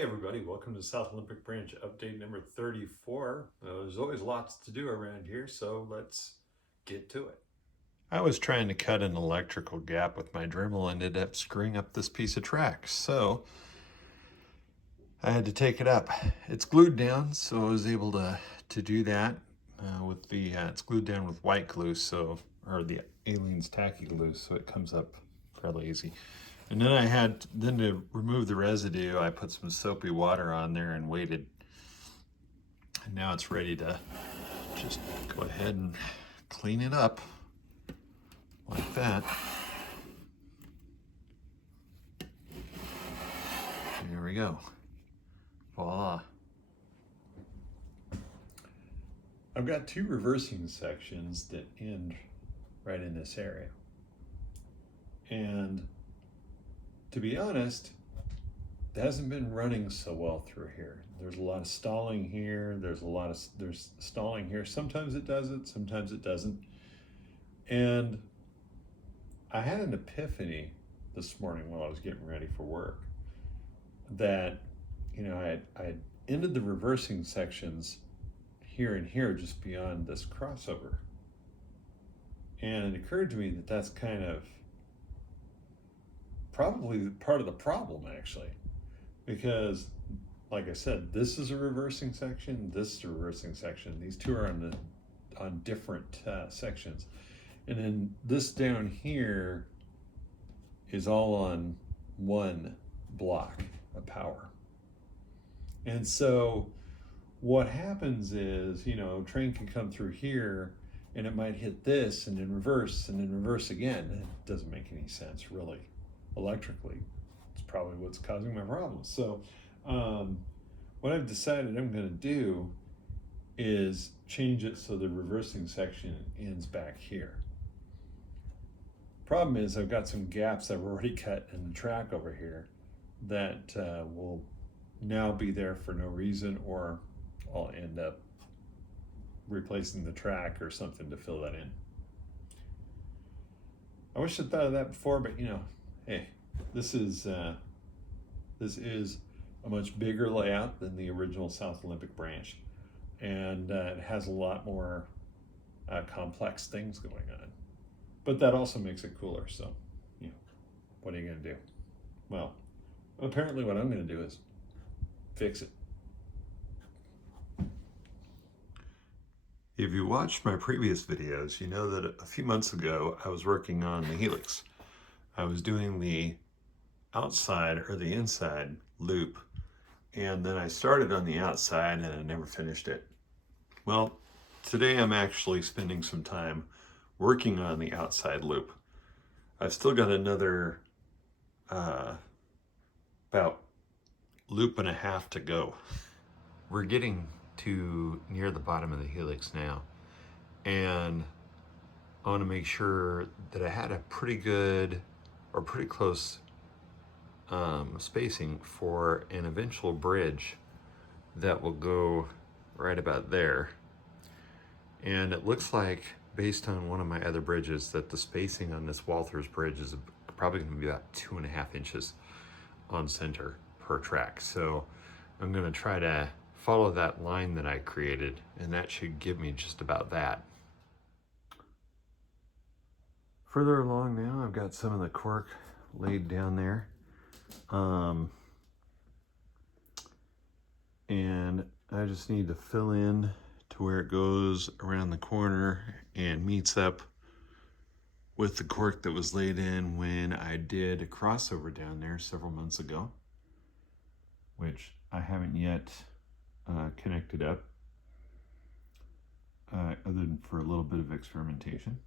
Hey everybody, welcome to South Olympic Branch update number 34. There's always lots to do around here, so let's get to it. I was trying to cut an electrical gap with my Dremel and ended up screwing up this piece of track, so I had to take it up. It's glued down, so I was able to do that with it's glued down with white glue, or the Alien's tacky glue, so it comes up fairly easy. And then to remove the residue, I put some soapy water on there and waited. And now it's ready to just go ahead and clean it up like that. There we go. Voila. I've got two reversing sections that end right in this area. And to be honest, it hasn't been running so well through here. There's a lot of stalling here. There's stalling here. Sometimes it does it, sometimes it doesn't. And I had an epiphany this morning while I was getting ready for work that, I ended the reversing sections here and here just beyond this crossover. And it occurred to me that that's kind of probably part of the problem, actually, because like I said, this is a reversing section, this is a reversing section. These two are on different sections, and then this down here is all on one block of power. And so what happens is, a train can come through here and it might hit this and then reverse again. It doesn't make any sense, really. Electrically, it's probably what's causing my problems. So what I've decided I'm going to do is change it so the reversing section ends back here. Problem is, I've got some gaps I've already cut in the track over here that will now be there for no reason, or I'll end up replacing the track or something to fill that in. I wish I'd thought of that before, but hey, this is a much bigger layout than the original South Olympic Branch, and it has a lot more complex things going on. But that also makes it cooler. So, what are you going to do? Well, apparently, what I'm going to do is fix it. If you watched my previous videos, you know that a few months ago I was working on the Helix. I was doing the outside or the inside loop, and then I started on the outside and I never finished it. Well, today I'm actually spending some time working on the outside loop. I've still got another about loop and a half to go. We're getting to near the bottom of the Helix now, and I want to make sure that I had a pretty good or pretty close spacing for an eventual bridge that will go right about there. And it looks like, based on one of my other bridges, that the spacing on this Walther's bridge is probably going to be about 2.5 inches on center per track. So I'm going to try to follow that line that I created, and that should give me just about that. Further along now, I've got some of the cork laid down there. And I just need to fill in to where it goes around the corner and meets up with the cork that was laid in when I did a crossover down there several months ago, which I haven't yet connected up, other than for a little bit of experimentation.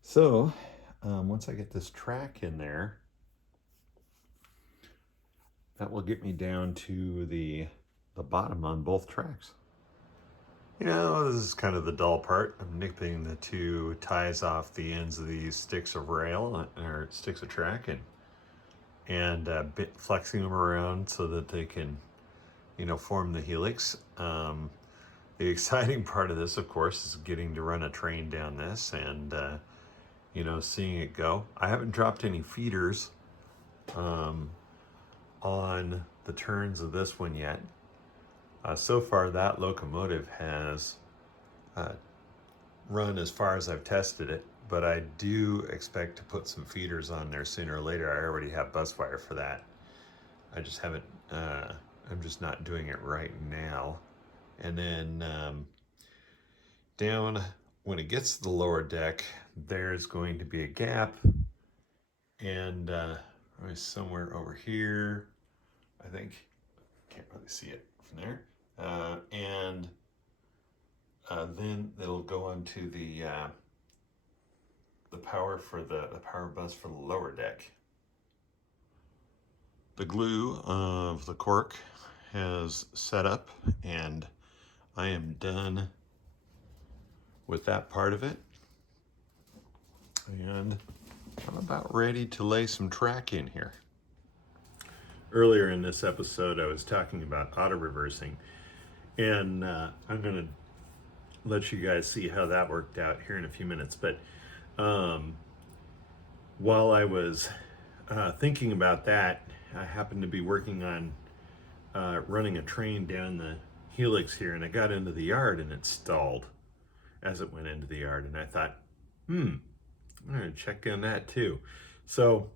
So once I get this track in there, that will get me down to the bottom on both tracks. This is kind of the dull part. I'm nipping the two ties off the ends of these sticks of rail, or sticks of track, and flexing them around so that they can, form the Helix. The exciting part of this, of course, is getting to run a train down this and seeing it go. I haven't dropped any feeders on the turns of this one yet. So far, that locomotive has run as far as I've tested it, but I do expect to put some feeders on there sooner or later. I already have bus wire for that. I just haven't, I'm just not doing it right now. And then down, when it gets to the lower deck, there's going to be a gap, and somewhere over here, I think, can't really see it from there, and then it'll go onto the power for the power bus for the lower deck. The glue of the cork has set up, and I am done with that part of it, and I'm about ready to lay some track in here. Earlier in this episode, I was talking about auto reversing, and I'm going to let you guys see how that worked out here in a few minutes. But while I was thinking about that, I happened to be working on running a train down the Helix here, and I got into the yard and it stalled as it went into the yard, and I thought, I'm going to check on that too. So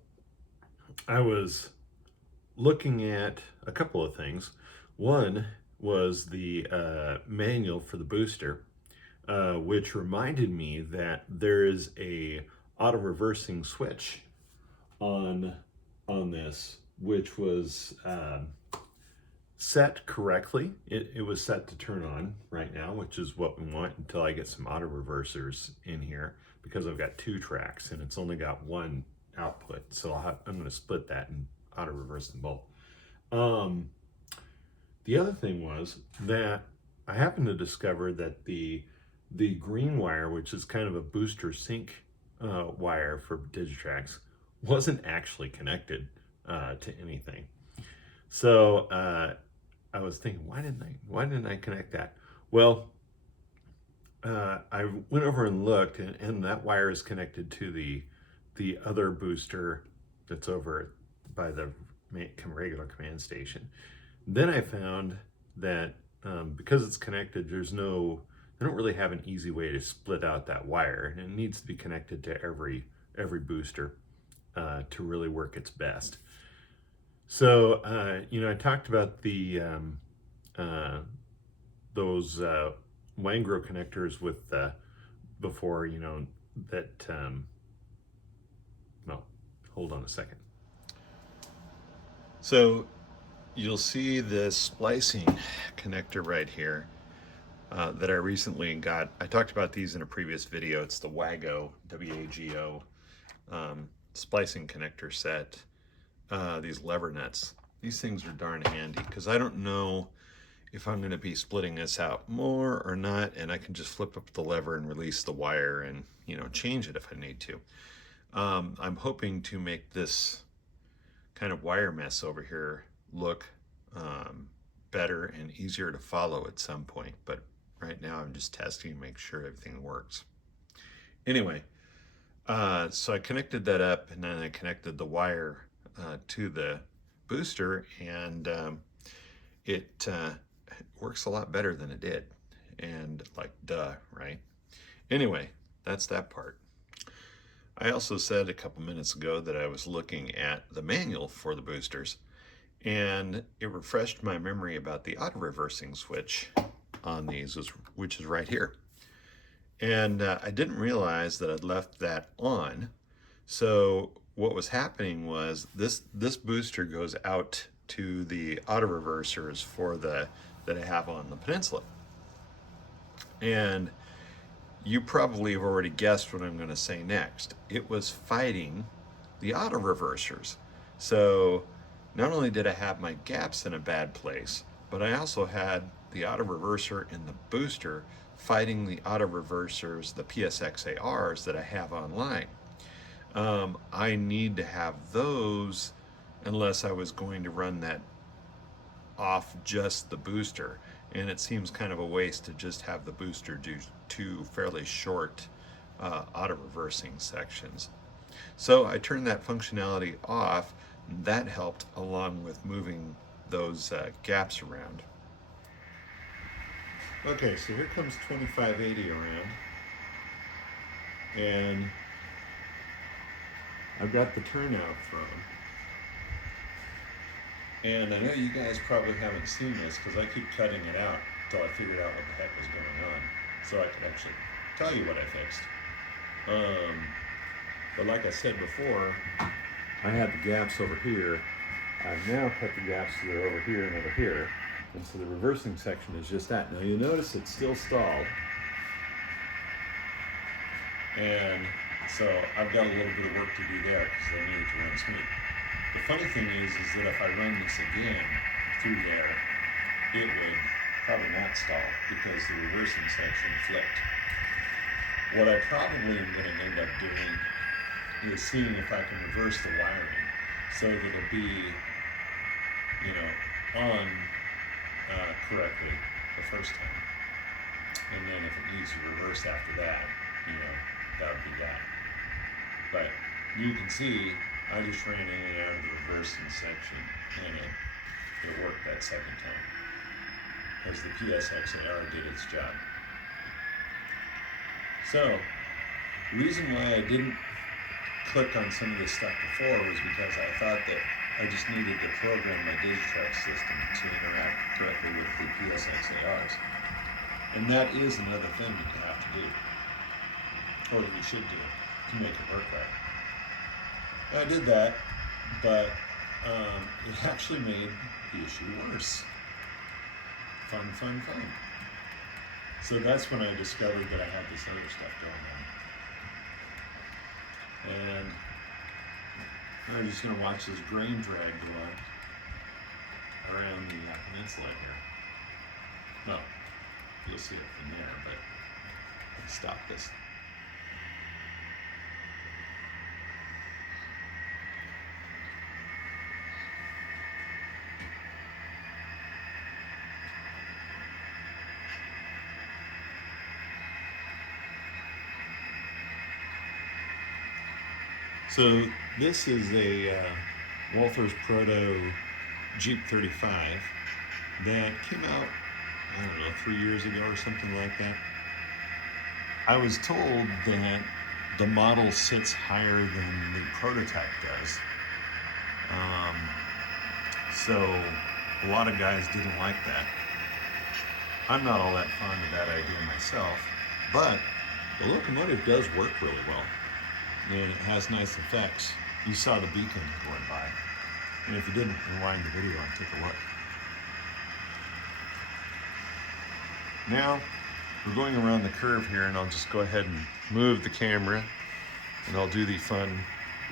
I was looking at a couple of things. One was the manual for the booster, which reminded me that there is a auto reversing switch on this, which was set correctly. It was set to turn on right now, which is what we want until I get some auto reversers in here, because I've got 2 tracks and it's only got 1 output. So I'm going to split that and auto reverse them both. The other thing was that I happened to discover that the green wire, which is kind of a booster sync wire for Digitrax, wasn't actually connected to anything. So I was thinking, why didn't I connect that? Well, I went over and looked, and that wire is connected to the other booster that's over by the regular command station. Then I found that because it's connected, they don't really have an easy way to split out that wire, and it needs to be connected to every booster to really work its best. So I talked about the those Wangro connectors with before, that well, hold on a second. So you'll see this splicing connector right here that I recently got. I talked about these in a previous video. It's the WAGO, W-A-G-O splicing connector set. These lever nuts. These things are darn handy, because I don't know if I'm going to be splitting this out more or not, and I can just flip up the lever and release the wire and change it if I need to. I'm hoping to make this kind of wire mess over here look better and easier to follow at some point, but right now I'm just testing to make sure everything works. Anyway, so I connected that up, and then I connected the wire to the booster, and it works a lot better than it did. And like, duh, right? Anyway, that's that part. I also said a couple minutes ago that I was looking at the manual for the boosters, and it refreshed my memory about the auto reversing switch on these, which is right here. And I didn't realize that I'd left that on. So what was happening was this booster goes out to the auto reversers that I have on the Peninsula. And you probably have already guessed what I'm going to say next. It was fighting the auto reversers. So not only did I have my gaps in a bad place, but I also had the auto reverser and the booster fighting the auto reversers, the PSXARs that I have online. I need to have those unless I was going to run that off just the booster, and it seems kind of a waste to just have the booster do 2 fairly short auto reversing sections. So I turned that functionality off That helped along with moving those gaps around. Okay, so here comes 2580 around, and I've got the turnout thrown. And I know you guys probably haven't seen this because I keep cutting it out until I figured out what the heck was going on, so I could actually tell you what I fixed. But like I said before, I had the gaps over here. I've now cut the gaps so they're over here and over here. And so the reversing section is just that. Now you notice it's still stalled. And so I've got a little bit of work to do there because I need it to run smooth. The funny thing is that if I run this again through there, it would probably not stall because the reversing section flipped. What I probably am going to end up doing is seeing if I can reverse the wiring so that it'll be, on correctly the first time. And then if it needs to reverse after that, that would be that. But you can see I just ran in and out of the reversing section and it worked that second time because the PSXAR did its job. So, the reason why I didn't click on some of this stuff before was because I thought that I just needed to program my Digitrax system to interact directly with the PSXARs. And that is another thing that you have to do, or that you should do, to make it work right. And I did that, but it actually made the issue worse. Fun. So that's when I discovered that I had this other stuff going on. And I'm just going to watch this grain drag go around the peninsula here. No, you'll see it from there, but let's stop this. So this is a Walther's Proto Jeep 35 that came out, 3 years ago or something like that. I was told that the model sits higher than the prototype does. So a lot of guys didn't like that. I'm not all that fond of that idea myself, but the locomotive does work really well. And it has nice effects. You saw the beacon going by. And if you didn't, rewind the video and take a look. Now, we're going around the curve here, and I'll just go ahead and move the camera, and I'll do the fun,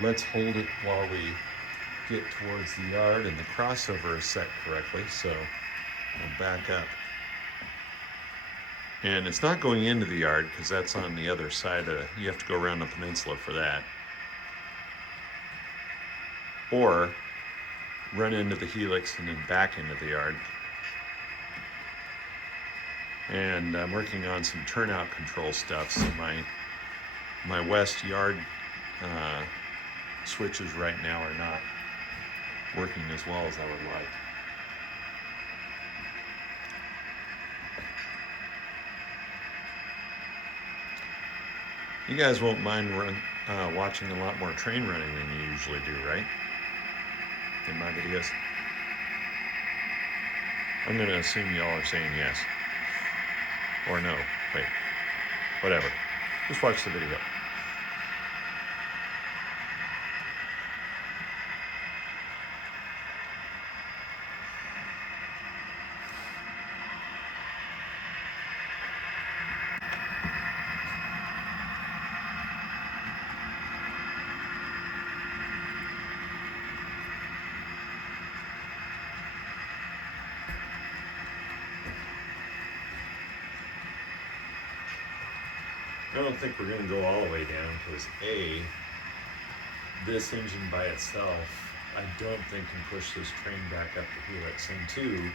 let's hold it while we get towards the yard, and the crossover is set correctly, so I'll back up. And it's not going into the yard because that's on the other side you have to go around the peninsula for that. Or run into the Helix and then back into the yard. And I'm working on some turnout control stuff, so my west yard switches right now are not working as well as I would like. You guys won't mind watching a lot more train running than you usually do, right? In my videos. I'm going to assume y'all are saying yes. Or no. Wait. Whatever. Just watch the video. I don't think we're going to go all the way down because A, this engine by itself, I don't think can push this train back up the Helix. And two,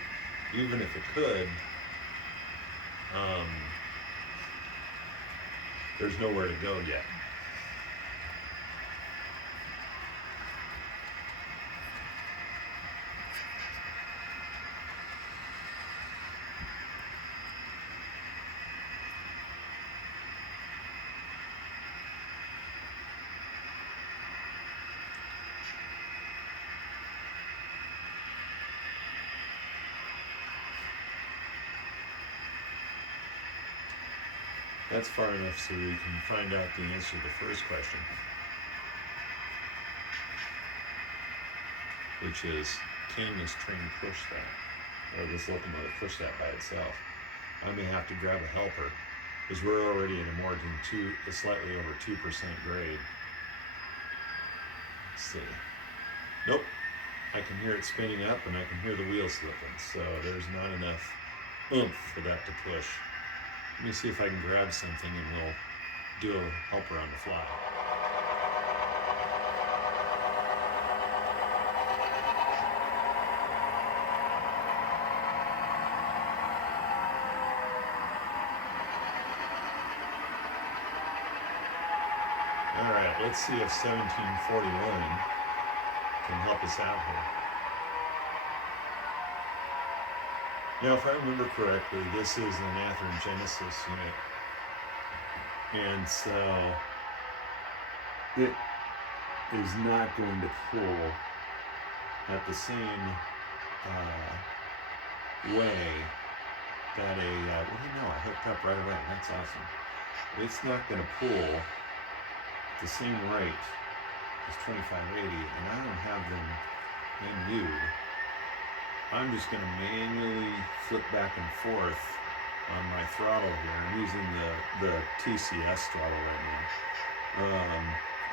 even if it could, there's nowhere to go yet. That's far enough so we can find out the answer to the first question, which is, can this train push that? Or this locomotive push that by itself? I may have to grab a helper, because we're already at a more than slightly over 2% grade. Let's see. Nope. I can hear it spinning up and I can hear the wheel slipping, so there's not enough oomph for that to push. Let me see if I can grab something and we'll do a helper on the fly. All right, let's see if 1741 can help us out here. Now, if I remember correctly, this is an atherogenesis unit, and so it is not going to pull at the same way that a, well, you know, I hooked up right away. That's awesome. It's not going to pull at the same rate as 2580, and I don't have them MU'd. I'm just going to manually flip back and forth on my throttle here. I'm using the TCS throttle right now.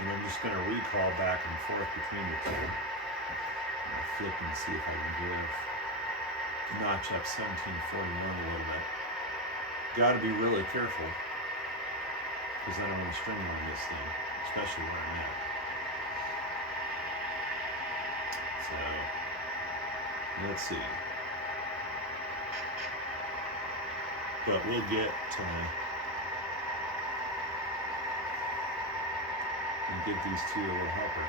And I'm just going to recall back and forth between the two. I'll flip and see if I can notch up 1741 a little bit. Got to be really careful, because I don't want to string on this thing, especially where I'm at. So, let's see. But we'll get give these two a little helper.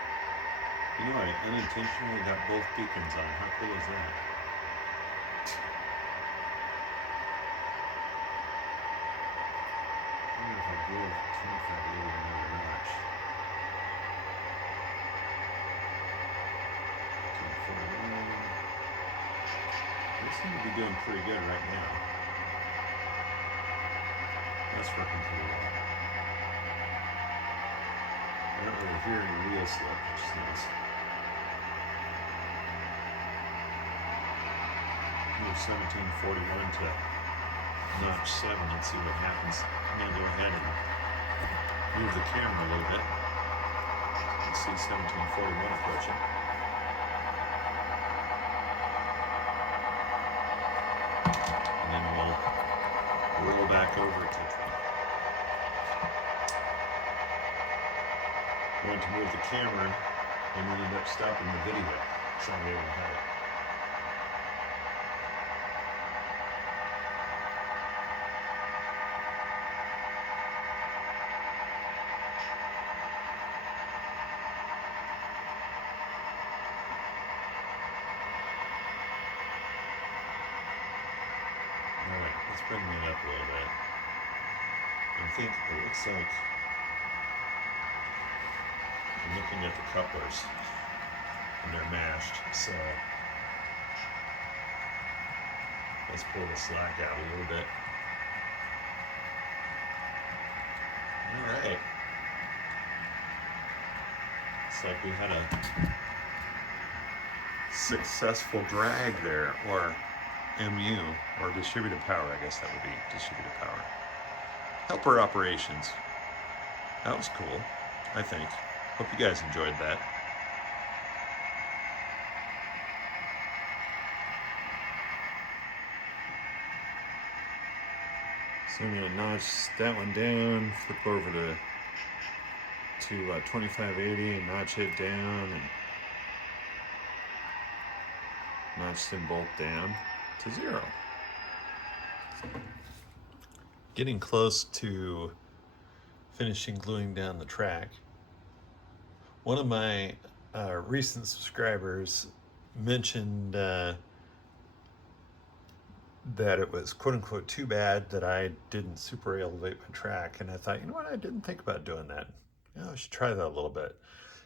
You know, I unintentionally got both beacons on. How cool is that? I wonder if I give 2580 another notch. 241. They seem to be doing pretty good right now. That's working pretty well. I don't really hear any wheel slip, which is nice. Move 1741 to notch 7 and see what happens. I'm going to go ahead and move the camera a little bit. You see 1741 approaching. And then we'll roll back over to it. I want to move the camera and then end up stopping the video, so I'm able to have it. Alright, let's bring it up a little bit. I think it looks like I'm looking at the couplers and they're mashed, so let's pull the slack out a little bit. Alright. Looks like we had a successful drag there, or MU, or distributed power, I guess that would be distributed power. Helper operations. That was cool, I think. Hope you guys enjoyed that. So I'm going to notch that one down, flip over to 2580 and notch it down, and notch them both down to 0. Getting close to finishing gluing down the track. One of my recent subscribers mentioned that it was quote-unquote too bad that I didn't super elevate my track, and I thought, you know what, I didn't think about doing that. You know, I should try that a little bit.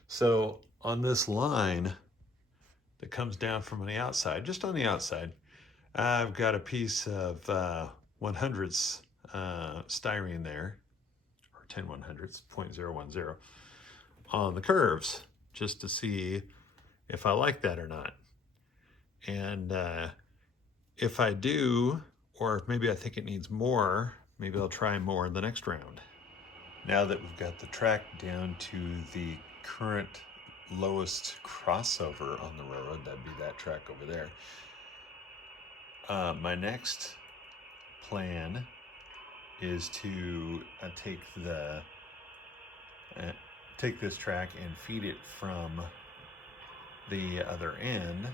So on this line that comes down from the outside, just on the outside, I've got a piece of 100s styrene there, or 10/100ths, 0.010, on the curves, just to see if I like that or not. And if I do, or if maybe I think it needs more, maybe I'll try more in the next round. Now that we've got the track down to the current lowest crossover on the railroad, that'd be that track over there. My next plan is to take this track and feed it from the other end.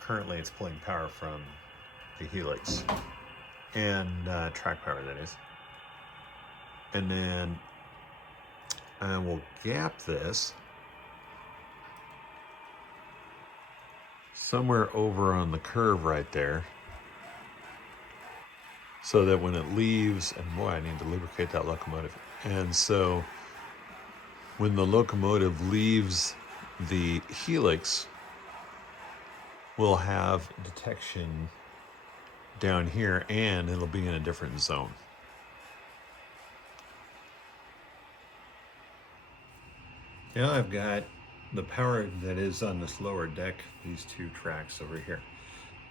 Currently it's pulling power from the Helix, and track power, that is. And then I will gap this somewhere over on the curve right there, so that when it leaves, and boy, I need to lubricate that locomotive. And so when the locomotive leaves the Helix, we'll have detection down here, and it'll be in a different zone. Now I've got the power that is on this lower deck, these two tracks over here,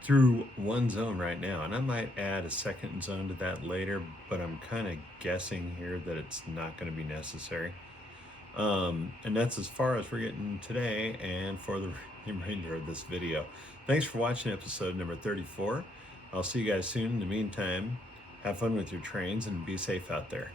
through one zone right now, and I might add a second zone to that later, but I'm kind of guessing here that it's not going to be necessary. And that's as far as we're getting today and for the remainder of this video. Thanks for watching episode number 34. I'll see you guys soon. In the meantime, have fun with your trains and be safe out there.